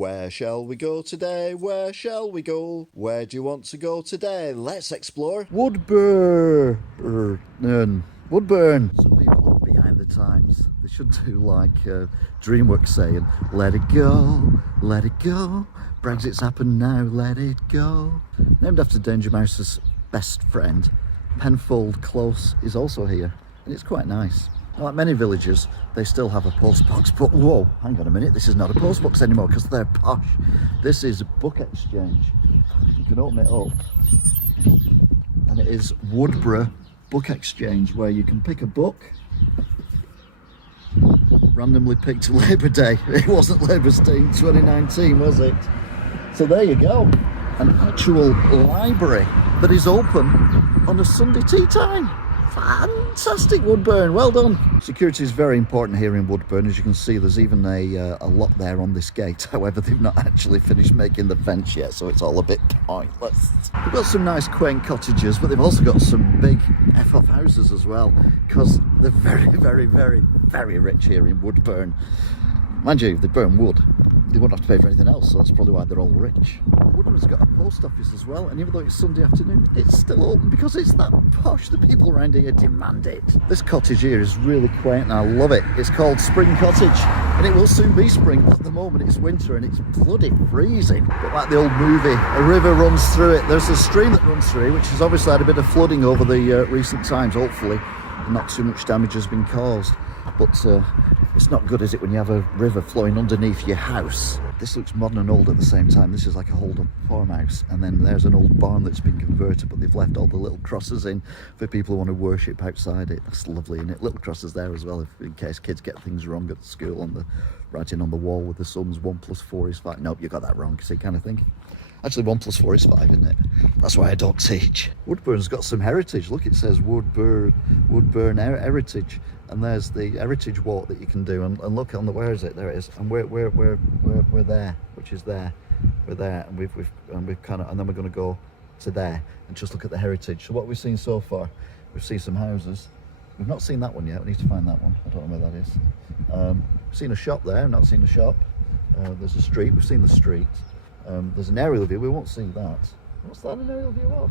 Where shall we go today? Where shall we go? Where do you want to go today? Let's explore Woodbourgh. Woodbourne. Some people are behind the times. They should do like DreamWorks saying, let it go, let it go. Brexit's happened now, let it go. Named after Danger Mouse's best friend, Penfold Close is also here, and it's quite nice. Like many villages, they still have a postbox, but whoa, hang on a minute, this is not a postbox anymore because they're posh. This is a book exchange. You can open it up, and it is Woodbourgh Book Exchange, where you can pick a book. Randomly picked Labour Day. It wasn't Labour's Day in 2019, was it? So there you go, an actual library that is open on a Sunday tea time. Fantastic, Woodbourne, well done. Security is very important here in Woodbourne. As you can see, there's even a lock there on this gate. However, they've not actually finished making the fence yet, so it's all a bit pointless. They've got some nice quaint cottages, but they've also got some big F-off houses as well, because they're very, very, very, very rich here in Woodbourne. Mind you, if they burn wood, they won't have to pay for anything else, so that's probably why they're all rich. Woodbourne's got a post office as well, and even though it's Sunday afternoon, it's still open because it's that posh. The people around here demand it. This cottage here is really quaint and I love it. It's called Spring Cottage, and it will soon be spring, but at the moment it's winter and it's bloody freezing. But like the old movie, a river runs through it. There's a stream that runs through it, which has obviously had a bit of flooding over the recent times, hopefully. Not too much damage has been caused, but it's not good, is it, when you have a river flowing underneath your house? This looks modern and old at the same time. This is like a hold-up farmhouse, and then there's an old barn that's been converted, but they've left all the little crosses in for people who want to worship outside it. That's lovely, isn't it? Little crosses there as well, in case kids get things wrong at school, on the writing on the wall with the sums 1 + 4 is 5. Nope, you got that wrong, see, kind of thing. Actually, 1 + 4 is 5, isn't it? That's why I don't teach. Woodbourne's got some heritage. Look, it says Woodbourne Heritage, and there's the heritage walk that you can do. And look on the, where is it? There it is. And we're there, which is there. We're there, and we've kind of, and then we're going to go to there and just look at the heritage. So what we've seen so far, we've seen some houses. We've not seen that one yet. We need to find that one. I don't know where that is. We've seen a shop there. Not seen a shop. There's a street. We've seen the street. There's an aerial view, we won't see that. What's that an aerial view of?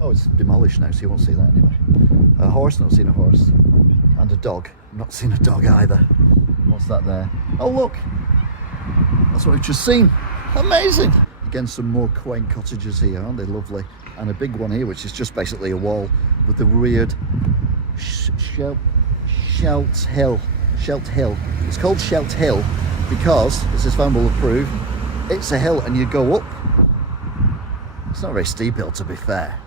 Oh, it's demolished now, so you won't see that anyway. A horse, not seen a horse. And a dog, not seen a dog either. What's that there? Oh look, that's what we've just seen. Amazing! Again, some more quaint cottages here, aren't they lovely? And a big one here, which is just basically a wall with the weird Shelt Hill. It's called Shelt Hill because, as this van will prove, it's a hill and you go up. It's not a very steep hill, to be fair,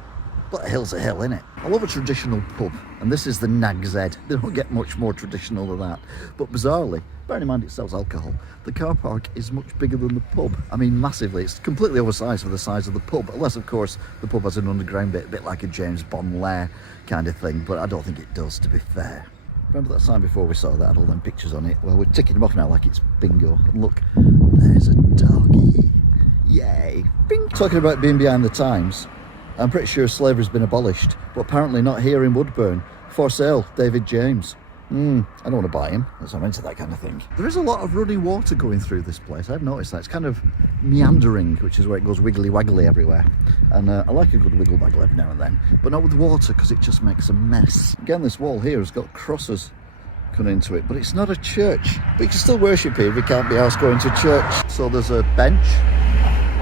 but a hill's a hill, innit? I love a traditional pub, and this is the Nag's Head. They don't get much more traditional than that. But bizarrely, bearing in mind it sells alcohol, the car park is much bigger than the pub. I mean, massively. It's completely oversized for the size of the pub, unless, of course, the pub has an underground bit, a bit like a James Bond lair kind of thing, but I don't think it does, to be fair. Remember that sign before we saw that had all them pictures on it? Well, we're ticking them off now like it's bingo. And look, there's a doggy. Yay. Bing. Talking about being behind the times, I'm pretty sure slavery's been abolished, but apparently not here in Woodbourne. For sale, David James. I don't want to buy him, as I'm into that kind of thing. There is a lot of running water going through this place. I've noticed that. It's kind of meandering, which is where it goes wiggly-waggly everywhere. And I like a good wiggle-waggle every now and then, but not with water, because it just makes a mess. Again, this wall here has got crosses coming into it, but it's not a church. But you can still worship here if you can't be asked going to church. So there's a bench,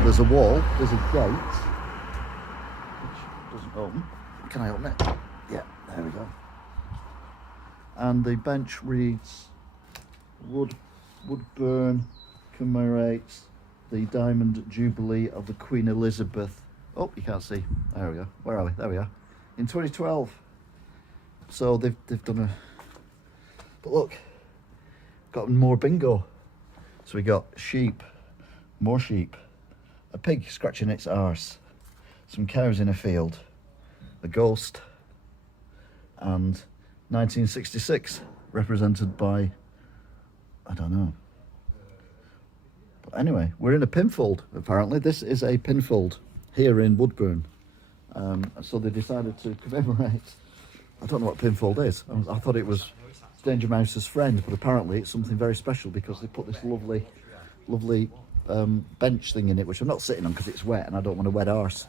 there's a wall, there's a gate, which doesn't open. Can I open it? Yeah, there we go. And the bench reads, Woodbourne commemorates the Diamond Jubilee of the Queen Elizabeth. Oh, you can't see. There we go. Where are we? There we are. In 2012. So they've done a... But look, got more bingo. So we got sheep, more sheep, a pig scratching its arse, some cows in a field, a ghost, and 1966, represented by, I don't know. But anyway, we're in a pinfold, apparently. This is a pinfold here in Woodbourne. So they decided to commemorate. I don't know what pinfold is. I thought it was Danger Mouse's friend, but apparently it's something very special because they put this lovely bench thing in it, which I'm not sitting on because it's wet and I don't want a wet arse.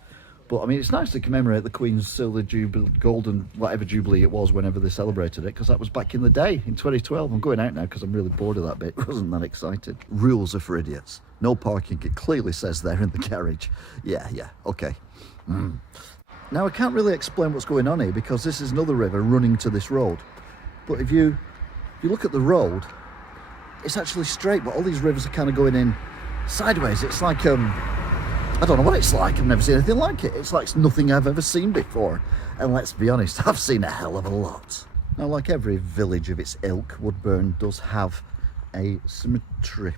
But I mean, it's nice to commemorate the Queen's Silver Jubilee, Golden, whatever Jubilee it was, whenever they celebrated it, because that was back in the day, in 2012. I'm going out now because I'm really bored of that bit. I wasn't that excited. Rules are for idiots. No parking, it clearly says there in the garage. Yeah, okay. Now, I can't really explain what's going on here because this is another river running to this road. But if you look at the road, it's actually straight, but all these rivers are kind of going in sideways. It's like, I don't know what it's like. I've never seen anything like it. It's like nothing I've ever seen before. And let's be honest, I've seen a hell of a lot. Now, like every village of its ilk, Woodbourgh does have a cemetery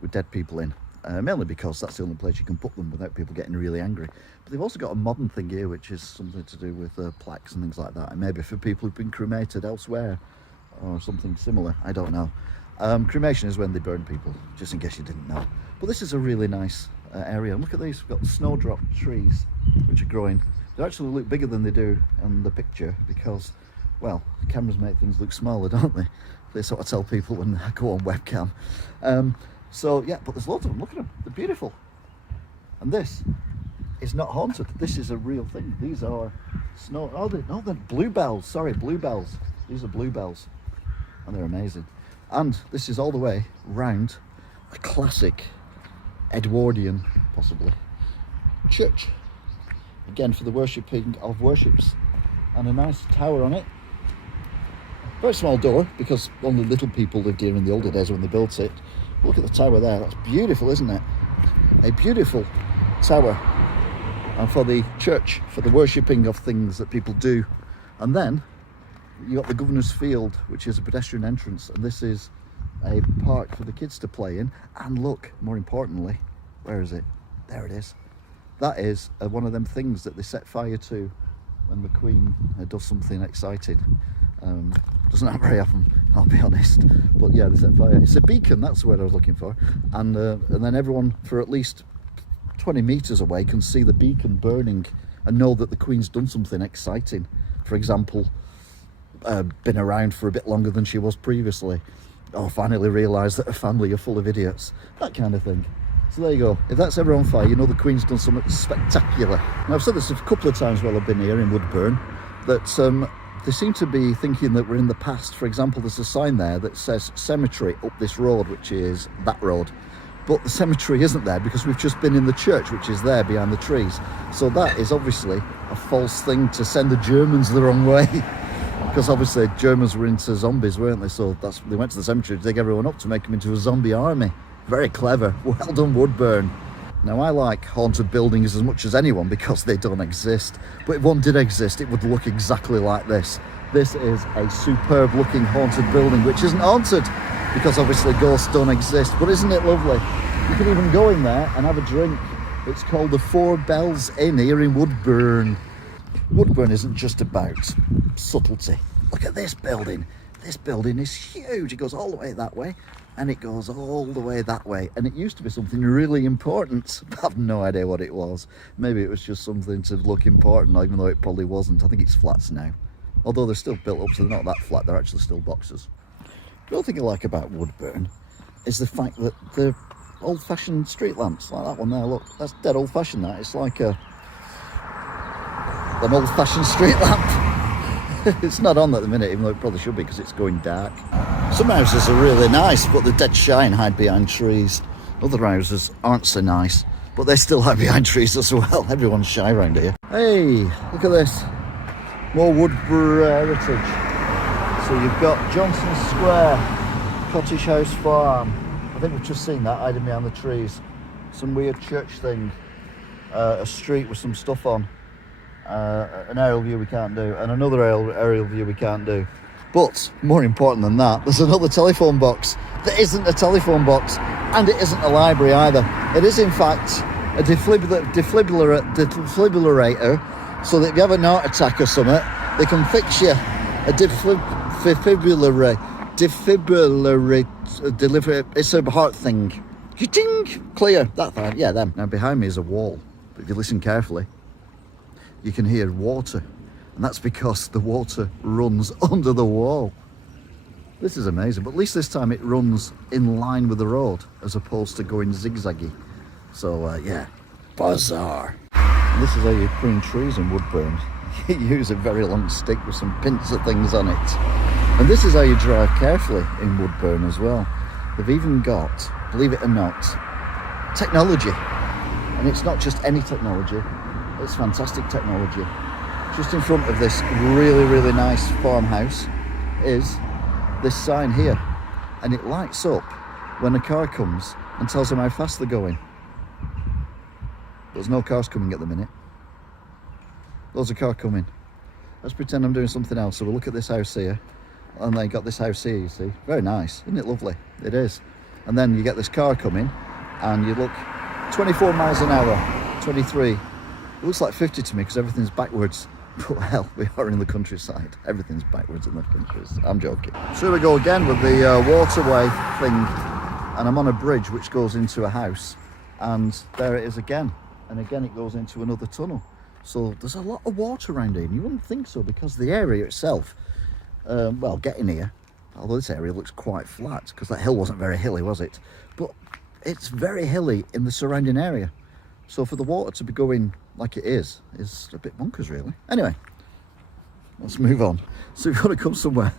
with dead people in. Mainly because that's the only place you can put them without people getting really angry. But they've also got a modern thing here, which is something to do with plaques and things like that. And maybe for people who've been cremated elsewhere or something similar. I don't know. Cremation is when they burn people, just in case you didn't know. But this is a really nice area. And look at these. We've got snowdrop trees, which are growing. They actually look bigger than they do in the picture because, well, cameras make things look smaller, don't they? They sort of tell people when I go on webcam. So yeah, but there's loads of them. Look at them. They're beautiful. And this is not haunted. This is a real thing. These are snow. Oh, they're bluebells. Sorry, bluebells. These are bluebells, and they're amazing. And this is all the way round a classic Edwardian, possibly, church. Again, for the worshipping of worships, and a nice tower on it. Very small door because only little people lived here in the older days when they built it. Look at the tower there. That's beautiful, isn't it? A beautiful tower. And for the church, for the worshipping of things that people do. And then you got the Governor's Field, which is a pedestrian entrance, and this is a park for the kids to play in. And look, more importantly, where is it? There it is. That is one of them things that they set fire to when the Queen does something exciting. Doesn't happen very often, I'll be honest. But yeah, they set fire. It's a beacon, that's the word I was looking for. And then everyone for at least 20 metres away can see the beacon burning and know that the Queen's done something exciting. For example, been around for a bit longer than she was previously, or finally realised that her family are full of idiots, that kind of thing. So there you go. If that's ever on fire, you know the Queen's done something spectacular. Now, I've said this a couple of times while I've been here in Woodbourgh, that they seem to be thinking that we're in the past. For example, there's a sign there that says cemetery up this road, which is that road. But the cemetery isn't there because we've just been in the church, which is there behind the trees. So that is obviously a false thing to send the Germans the wrong way. Because obviously Germans were into zombies, weren't they? So they went to the cemetery to dig everyone up to make them into a zombie army. Very clever. Well done, Woodbourgh. Now, I like haunted buildings as much as anyone because they don't exist. But if one did exist, it would look exactly like this. This is a superb looking haunted building, which isn't haunted because obviously ghosts don't exist. But isn't it lovely? You can even go in there and have a drink. It's called the Four Bells Inn here in Woodbourgh. Woodbourgh isn't just about subtlety. Look at this building. This building is huge. It goes all the way that way. And it goes all the way that way. And it used to be something really important. I have no idea what it was. Maybe it was just something to look important, even though it probably wasn't. I think it's flats now. Although they're still built up, so they're not that flat. They're actually still boxes. The other thing I like about Woodbourgh is the fact that they're old-fashioned street lamps, like that one there. Look, that's dead old-fashioned, that. It's like an old-fashioned street lamp. It's not on at the minute, even though it probably should be because it's going dark. Some houses are really nice, but they're dead shy and hide behind trees. Other houses aren't so nice, but they still hide behind trees as well. Everyone's shy around here. Hey, look at this. More Woodbourgh heritage. So you've got Johnson Square, Cottage House Farm. I think we've just seen that hiding behind the trees. Some weird church thing. A street with some stuff on. An aerial view we can't do, and another aerial view we can't do. But more important than that, there's another telephone box that isn't a telephone box, and it isn't a library either. It is in fact a defibrillator, so that if you have a heart attack or something, they can fix you. A defibrillator, deliver. It's a heart thing. Ding, clear. That thing. Yeah, them. Now behind me is a wall, but if you listen carefully, you can hear water, and that's because the water runs under the wall. This is amazing, but at least this time it runs in line with the road as opposed to going zigzaggy. So yeah, bizarre. And this is how you prune trees in Woodbourgh. You use a very long stick with some pincer things on it. And this is how you drive carefully in Woodbourgh as well. They've even got, believe it or not, technology. And it's not just any technology, it's fantastic technology. Just in front of this really, really nice farmhouse is this sign here. And it lights up when a car comes and tells them how fast they're going. There's no cars coming at the minute. There's a car coming. Let's pretend I'm doing something else. So we'll look at this house here. And they got this house here, you see. Very nice, isn't it lovely? It is. And then you get this car coming and you look 24 miles an hour, 23. It looks like 50 to me because everything's backwards. But hell, we are in the countryside. Everything's backwards in the countries. I'm joking. So here we go again with the waterway thing. And I'm on a bridge which goes into a house. And there it is again. And again it goes into another tunnel. So there's a lot of water around here. And you wouldn't think so because the area itself, well, getting here, although this area looks quite flat because that hill wasn't very hilly, was it? But it's very hilly in the surrounding area. So for the water to be going like it is a bit bonkers, really. Anyway, let's move on. So we've got to come somewhere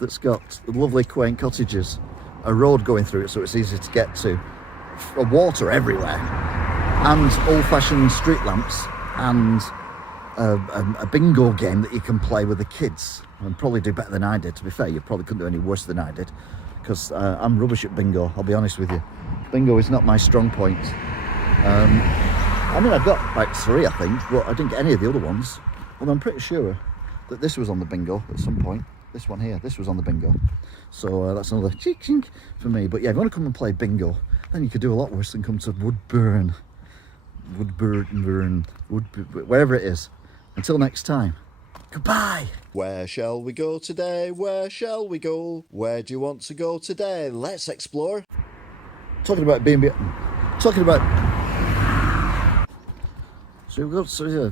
that's got lovely quaint cottages, a road going through it so it's easy to get to, water everywhere, and old-fashioned street lamps, and a bingo game that you can play with the kids and probably do better than I did. To be fair, you probably couldn't do any worse than I did because I'm rubbish at bingo, I'll be honest with you. Bingo is not my strong point. I mean, I got about 3, I think, but I didn't get any of the other ones. Well, I'm pretty sure that this was on the bingo at some point. This one here, this was on the bingo. So that's another chink for me. But yeah, if you want to come and play bingo, then you could do a lot worse than come to Woodbourgh, wherever it is. Until next time, goodbye. Where shall we go today? Where shall we go? Where do you want to go today? Let's explore. Talking about being... Talking about... So we've got... So, yeah,